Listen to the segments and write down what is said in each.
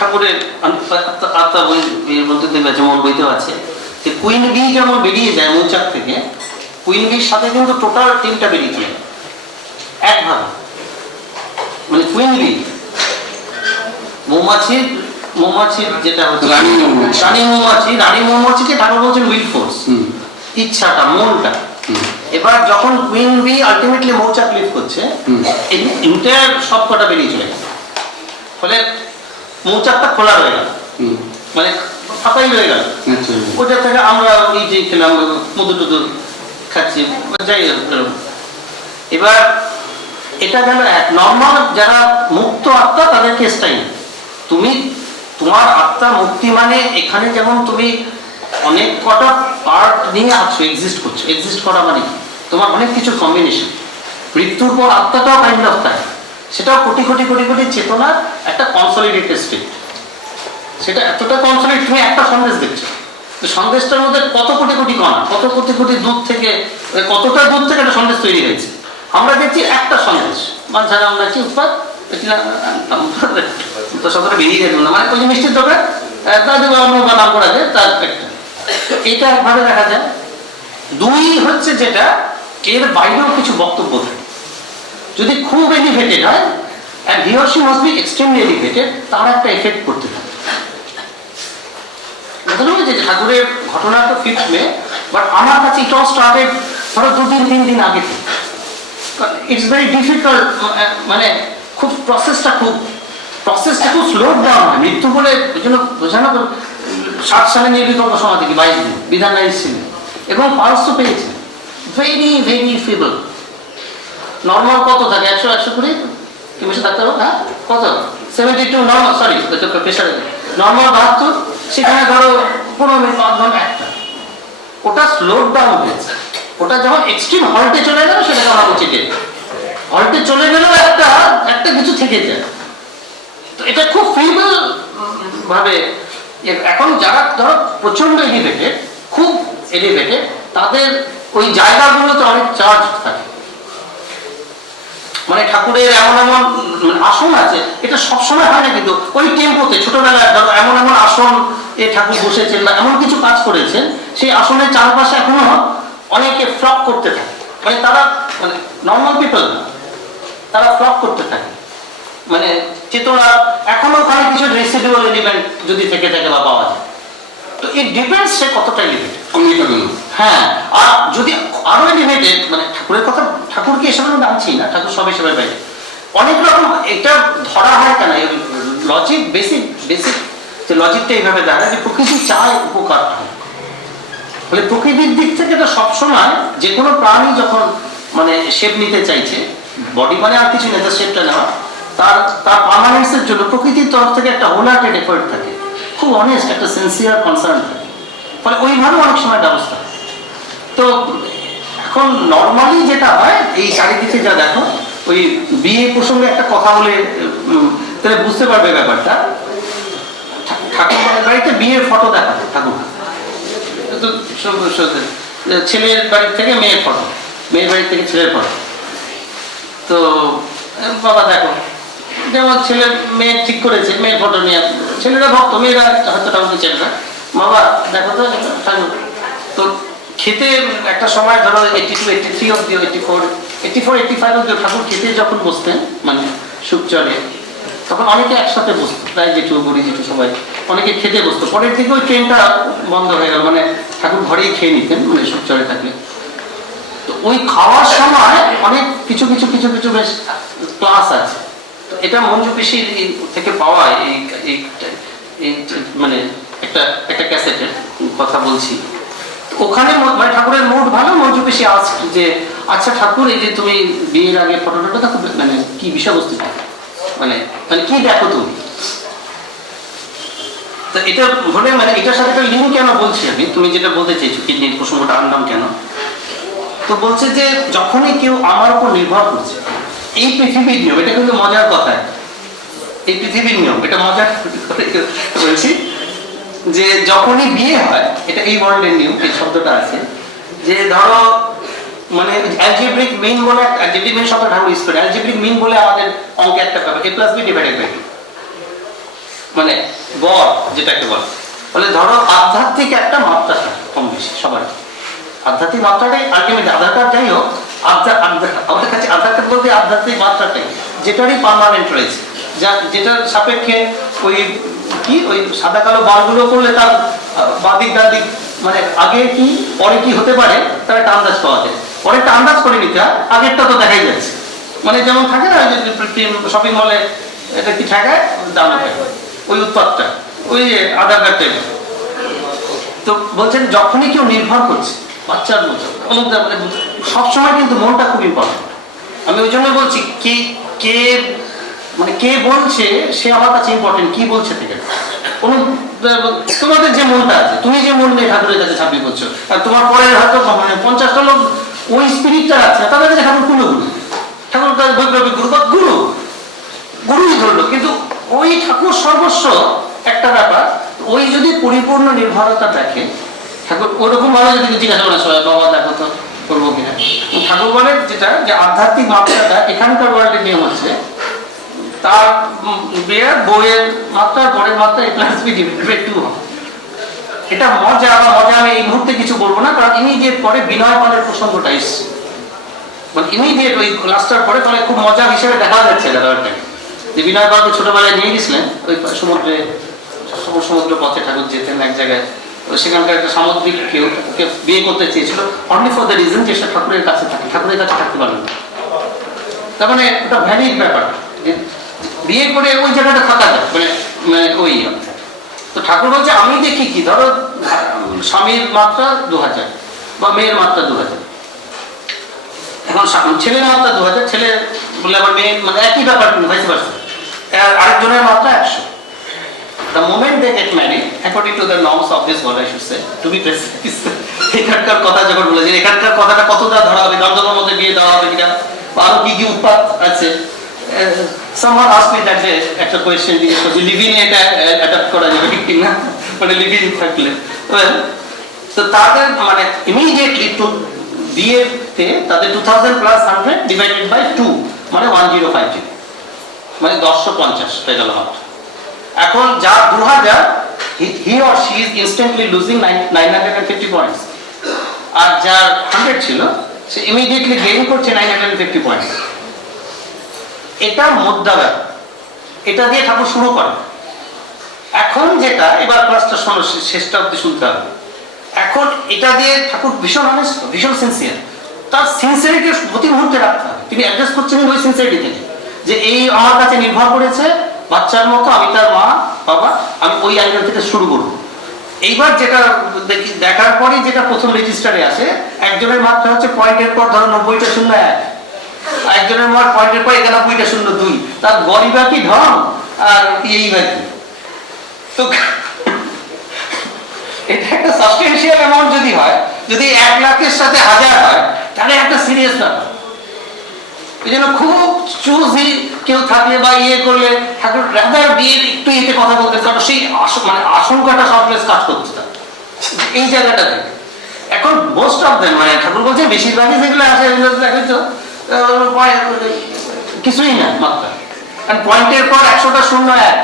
ঠাকুরের আত্মা বইয়ের মধ্যে দেখবে যেমন বইতেও আছে যে কুইন বি যেমন বেরিয়ে যায় মৌচাক থেকে, কুইন বির সাথে কিন্তু টোটাল টিমটা বেরিয়ে যায় একভাবে। মানে কুইন বি মৌমাছির যেটা হচ্ছে রানী মৌমাছিকে ঠাকুর বলছেন উইল ফোর্স, ইচ্ছাটা, মনটা। এবার যখন কুইন বি আলটিমেটলি মৌচাক লিভ করছে, ইন্টায়ার সব কটা বেরিয়ে চলে গেছে, ফলে মৌচাকটা খোলা রয়ে গেল, মানে ফাঁকাই রয়ে গেল। ওটা থেকে আমরা এই যে খেলাম মধু টুধু খাচ্ছি যাই হোক। এবার এটা গেল এক। নর্মাল যারা মুক্ত আত্মা তাদের কেসটাই, তুমি তোমার আত্মা মুক্তি মানে এখানে যেমন তুমি অনেক কটা পার্ট নিয়ে আছো, এক্সিস্ট করছো। এক্সিস্ট করা মানে তোমার অনেক কিছু কম্বিনেশন। মৃত্যুর পর আত্মাটাও কাইন্ড অফ থাকে, সেটাও কোটি কোটি কোটি কোটি চেতনার একটা কনসলিডেটেড স্টেট। সেটা এতটা কনসলিডেট, তুমি একটা সন্দেশ দেখছো, সন্দেশটার মধ্যে কত কোটি কোটি কণা, কত কোটি কোটি দুধ থেকে, কতটা দুধ থেকে একটা সন্দেশ তৈরি হয়েছে। আমরা দেখছি একটা সন্দেশ, যারা আমরা দেখছি উৎপাদ শব্দটা বেরিয়ে যাবে না, মানে ওই যে মিষ্টির দোকান তাদের বা নাম করা যায় তার একটা। এটা একভাবে দেখা যায়। দুই হচ্ছে যেটা এর বাইরেও কিছু বক্তব্য থাকে। যদি খুব এলিভেটেড হয়, and he or she must be extremely elevated, তার একটা এফেক্ট করতে থাকে। যে ঠাকুরের ঘটনা তো 5th মে, বাট আমার কাছে ইট অল স্টার্টেড ধরো 2-3 দিন আগে থেকে। ইটস ভেরি ডিফিকাল্ট, মানে খুব প্রসেসটা খুব স্লো ডাউন হয়। মৃত্যু বলে ওই জন্য বোঝানো 60 সালে নির্বিকল্প সমাধি কি 22 দিন বিধান এসেছিলেন এবং পালস তো পেয়েছেন ভেরি ভেরি ফিবল। নর্মাল কত থাকে 100-120 কি বেশি থাকতে হবে? হ্যাঁ কত 72 নর্মাল, সরি প্রেশারে নর্মাল 72, সেখানে ধরো 15 মিনিট 5 ঘন্টা একটা। ওটা স্লো ডাউন হয়েছে। ওটা যখন এক্সট্রিম হল্টে চলে গেল সেটাকে আমরা বলছি ডেথ। হল্টে চলে গেলেও একটা কিছু থেকে যায়। তো এটা খুব ফিবল ভাবে। এখন যারা ধরো প্রচন্ড এলিভেটেড, খুব এলিভেটেড, তাদের ওই জায়গাগুলোতে অনেক চার্জ থাকে। মানে ঠাকুরের এমন এমন আসন আছে, এটা সবসময় হয় না, কিন্তু ওই টেম্পোতে ছোটবেলায় ধরো এমন এমন আসন এ ঠাকুর বসেছেন বা এমন কিছু কাজ করেছেন, সেই আসনের চারপাশে এখনো অনেকে ফ্লক করতে থাকে। মানে তারা মানে নর্মাল পিপল না, তারা ফ্লক করতে থাকে। মানে চেতনা এখনো ওখানে কিছু রেসিডুয়াল এলিমেন্ট যদি থেকে থাকে বা পাওয়া যায়। তো ইট ডিপেন্ডস সে কতটা এলিভেটেড। হ্যাঁ, আর যদি আরো এলিভেটেড, মানে ঠাকুরের কথা, ঠাকুরকে এসব আমি জানছি না, ঠাকুর সব হিসেবে পাই অনেক রকম। এটা ধরা হয় কেন লজিক, বেসিক যে লজিকটা এইভাবে দাঁড়ায় যে প্রকৃতি চায় উপকার হয়। ফলে প্রকৃতির দিক থেকে তো সবসময় যে কোনো প্রাণী যখন মানে শেপ নিতে চাইছে, বডি মানে আর কিছু নেই, তার শেপটা নেওয়া, তার পার্মানেন্সের জন্য প্রকৃতির তরফ থেকে একটা হোল হার্টেড এফোর্ট থাকে, খুব অনেস্ট একটা সিনসিয়ার কনসার্ন থাকে। ফলে ওইভাবে অনেক সময় ব্যবস্থা। তো এখন নর্মালি যেটা হয়, এই চারিদিকে যা দেখো, ওই বিয়ে প্রসঙ্গে একটা কথা বলে তাহলে বুঝতে পারবে ব্যাপারটা। ঠাকুর বাড়িতে বিয়ের ফটো দেখা ঠাকুর, ছেলের বাড়ি থেকে মেয়ের ফটো, মেয়ের বাড়ি থেকে ছেলের ফটো। তো বাবা দেখো, যেমন ছেলে মেয়ে ঠিক করেছে, মেয়ের ফটো নিয়ে, ছেলেরা ভক্ত, মেয়েরা হয়তো ঠাকুরকে চেনে না। বাবা দেখো তো ঠাকুর। তো খেতে একটা সময় ধরো 82, 83 অব্দি, 84, 85 অব্দি ঠাকুর খেতে যখন বসতেন, মানে সুখ চলে, তখন অনেকে একসাথে বসতো, প্রায় জেঠু বুড়ি জেঠু সবাই অনেকে খেতে বসতো। পরের দিকে ওই ট্রেনটা বন্ধ হয়ে গেল, মানে ঠাকুর ঘরেই খেয়ে নিতেন, মানে সুখ চলে থাকলে। তো ওই খাওয়ার সময় অনেক কিছু বেশ ক্লাস আছে। এটা মঞ্জু পিসির থেকে পাওয়া এই মানে একটা ক্যাসেটের কথা বলছি। ওখানে মানে ঠাকুরের মুড ভালো, মঞ্জু পিসি আসছে যে আচ্ছা ঠাকুর, এই যে তুমি বিয়ের আগে ফটোটা দেখো, মানে কি বিষয়বস্তু, মানে কি দেখো তুমি? তো এটা ধরে মানে এটার সাথে একটা লিঙ্ক কেন বলছি আমি, তুমি যেটা বলতে চাইছো কিডনির প্রসঙ্গটা আনলাম কেন, তো বলছে যে যখনই কেউ আমার উপর নির্ভর করছে, এই পৃথিবীর নিয়ম, এটা কিন্তু মজার কথা, এই পৃথিবীর নিয়ম, এটা মজার বলছি যে যখনই বিয়ে হয়, এটা এই ওয়ার্ল্ডের নিয়ম, এই শব্দটা আছে যে ধরো মানে অ্যালজেব্রিক মিন বলে, অ্যালজেব্রিক মিন শব্দটা ঠাকুর ইউজ করে। অ্যালজেব্রিক মিন বলে আমাদের অঙ্কে একটা পাবে a + b / 2। মানে বর যেটাকে বলে, বলে ধরো আধ্যাত্মিক একটা মাত্রা থাকে কম বেশি সবার, আধ্যাত্মিক মাত্রাটাই আলটিমেট। আধার কার্ড যাই হোক, আমাদের কাছে আধার কার্ড বলতে আধ্যাত্মিক মাত্রাটাই, যেটারই পার্মানেন্ট রয়েছে, যেটার সাপেক্ষে ওই কি ওই সাদা কালো বালগুলো করলে তার বাদিক ডাদিক মানে আগে কি পরে কি হতে পারে তার একটা আন্দাজ পাওয়া যায়। পরে একটা আন্দাজ করে নিতে হয়, আগেরটা তো দেখাই যাচ্ছে। মানে যেমন থাকে না ওই যে শপিং মলে এটা কি ঠেকায় দামে থাকে, ওই উৎপাদটা ওই আধার কার্ড টাইপের। তো বলছেন যখনই কেউ নির্ভর করছে বাচ্চার মতো মানে সবসময় কিন্তু মনটা খুব ইম্পর্টেন্ট। আমি ওই জন্য বলছি কে কে মানে কে বলছে সে আমার কাছে ইম্পর্টেন্ট, কি বলছে থেকে তোমাদের যে মনটা আছে, তুমি যে মন নিয়ে ঠাকুরের কাছে ছাপি করছো, আর তোমার পরে হয়তো 50টা লোক ওই স্পিরিটটা আছে, তাদের কাছে ঠাকুর গুলো গুরু, ঠাকুর কাছে বৈপ্লবিক গুরু বা গুরু গুরুই ধরলো, কিন্তু ওই ঠাকুর সর্বস্ব একটা ব্যাপার। ওই যদি পরিপূর্ণ নির্ভরতা দেখে ঠাকুর, ওরকম ভাবে যদি জিজ্ঞাসা করে সবাই বাবা দেখো তো করবো কিনা, ঠাকুর বলে যেটা যে আধ্যাত্মিক মাত্রাটা এখানকার ওয়ার্ল্ডের নিয়ম হচ্ছে তার বিয়ের বইয়ের মাত্রা বরের মাত্রা একটু হবে। এটা মজা বা মজা আমি এই মুহূর্তে কিছু বলবো না, কারণ ইমিডিয়েট পরে বিনয় পালের প্রসঙ্গটা এসছে, মানে ইমিডিয়েট ওই ক্লাসটার পরে তাহলে খুব মজা হিসেবে দেখা যাচ্ছে ব্যাপারটাকে, যে বিনয় পালকে ছোটবেলায় নিয়ে গেছিলেন ওই সমুদ্র পথে ঠাকুর যেতেন এক জায়গায়, সেখানকার একটা সামুদ্রিক কেউ ওকে বিয়ে করতে চেয়েছিল অনলি ফর দ্য রিজন যে সে ঠাকুরের কাছে থাকে, ঠাকুরের কাছে থাকতে পারবেন না। তার মানে ওটা ভ্যালিড ব্যাপার যে বিয়ে করে ওই জায়গাটা থাকা যায়, মানে ওই তো ঠাকুর বলছে আমি দেখি কি ধরো স্বামীর মাত্রা 2000 বা মেয়ের মাত্রা 2000, এখন ছেলের মাত্রা 2000, ছেলে বলে আবার মেয়ে মানে একই ব্যাপার কিন্তু ভাইস ভার্সা, আরেকজনের মাত্রা 100। The moment they get married, according to the norms of this world, I should say, to be precise, এখানকার কথা যখন বলেছেন এখানকার কথাটা কতটা ধরা হবে, দরজনের মধ্যে বিয়ে দেওয়া হবে কিনা, আরো কি কি উৎপাত আছে। someone asked me that day একটা কোয়েশ্চেন জিজ্ঞেস করছে লিভিং এটা অ্যাডাপ্ট করা যাবে ঠিক না, মানে লিভিং থাকলে তো তাদের মানে ইমিডিয়েটলি টু বিয়েতে তাদের 2000 প্লাস 100 ডিভাইডেড বাই 2 মানে 1050, মানে 1050 হয়ে গেল মাত্র। এখন যার 2000 he or she is instantly losing 950 points, আর যার 100 ছিল সে ইমিডিয়েটলি গেইন করছে 950 পয়েন্টস। এটা মুদ্রা ব্যাপার, এটা দিয়ে ঠাকুর শুরু করে। এখন যেটা এবার ক্লাসটা শোনো, শেষটা অব্দি শুনতে হবে। এখন এটা দিয়ে ঠাকুর ভীষণ অনেস্ট, ভীষণ সিনসিয়ার, তার সিনসিয়ারিটি প্রতি মুহূর্তে রাখতে হবে। তিনি অ্যাড্রেস করছেন ওই সিনসিয়ারিটি থেকে যে এই আমার কাছে নির্ভর করেছে বাচ্চার মতো, আমি তার মা বাবা, আমি ওই অ্যাঙ্গেল থেকে শুরু করবো। এইবার যেটা দেখার পরে যেটা প্রথম রেজিস্টারে আসে, একজনের মাত্রা হচ্ছে পয়েন্টের পর ধরো 90টা 01, একজনের মার পয়েন্টের পর 91টা 02, তার গরিবা কি ঢং আর এই বাকি। তো এটা একটা সাবস্টেন্সিয়াল অ্যামাউন্ট যদি হয়, যদি 1 লাখের সাথে 1000 হয় তাহলে একটা সিরিয়াস ব্যাপার। এই জন্য খুব চুজি কেউ থাকলে বা ইয়ে করলে ঠাকুর রাদার বিয়ের একটু ইয়েতে কথা বলতে, কারণ সেই মানে আশঙ্কাটা সবলেস কাজ করছে তার এই জায়গাটা থেকে। এখন মোস্ট অফ দেম মানে ঠাকুর বলছে বেশিরভাগই যেগুলো আসে দেখেছো কিছুই না মাত্রা, কারণ পয়েন্টের পর 100টা 01,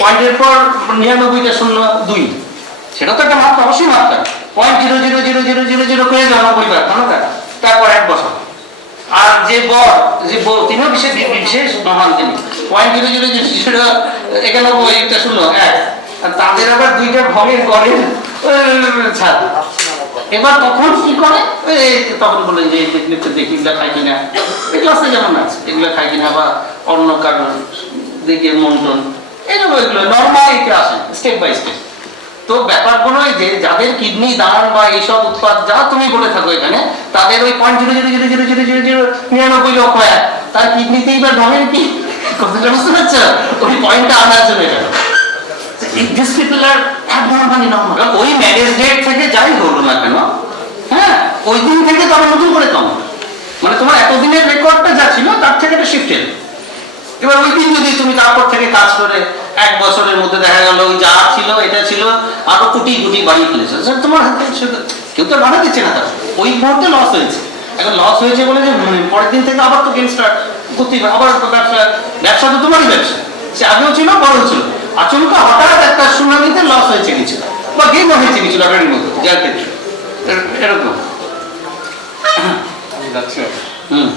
পয়েন্টের পর 99টা 02, সেটা তো একটা মাত্রা, অবশ্যই মাত্রা। 0.0000000 করে দেওয়া 90 বার তারপর 1 বছর। আর যে বর তিনিও বিশেষ মহান, তিনি 0.00091টা 01, আর তাদের আবার 2টা ভঙের গড়ের ছাদ। এবার তখন কি করে, তখন বলেন যে দেখি এগুলা খাই কিনা, এই ক্লাসে যেমন আছে এগুলা খাই কিনা, বা অন্য কারণ দিকে মন্টন, এগুলো নর্মাল এটা আসে স্টেপ বাই স্টেপ। তো ব্যাপারগুলো যে যাদের কিডনি দান বা এইসব উৎপাদ যা তুমি বলে থাকো এখানে, তাদের ওই 0.0000099 লক্ষ তার কিডনিতেই বা ঢঙের কি কথাটা বুঝতে পারছো, ওই পয়েন্টটা আনার জন্য এটা these people are abnormally normal। ওই ম্যারেজ ডেট থেকে যাই হলো না কেন, হ্যাঁ ওই দিন থেকে তো আবার নতুন করে কম, মানে তোমার এতদিনের রেকর্ডটা যা ছিল তার থেকে এটা শিফটেড। এবার ওই দিন যদি তুমি তারপর থেকে কাজ করে 1 বছরের মধ্যে দেখা গেল ওই যা ছিল এটা ছিল আরো কোটি কোটি বাড়িয়ে ফেলেছে, তোমার হাতে কেউ তো বাধা দিচ্ছে না, তার ওই মুহূর্তে লস হয়েছে। এখন লস হয়েছে বলে যে পরের দিন থেকে আবার তো গেম স্টার্ট করতেই হবে, আবার ব্যবসা তো তোমারই ব্যবসা, সে আগেও ছিল পরেও ছিল, আচমকা হঠাৎ একটা সুনামিতে লস হয়েছে কিছু, বা গেমও হয়েছে কিছু লটারির মতো, যার ক্ষেত্রে এরকম। যাচ্ছি। হুম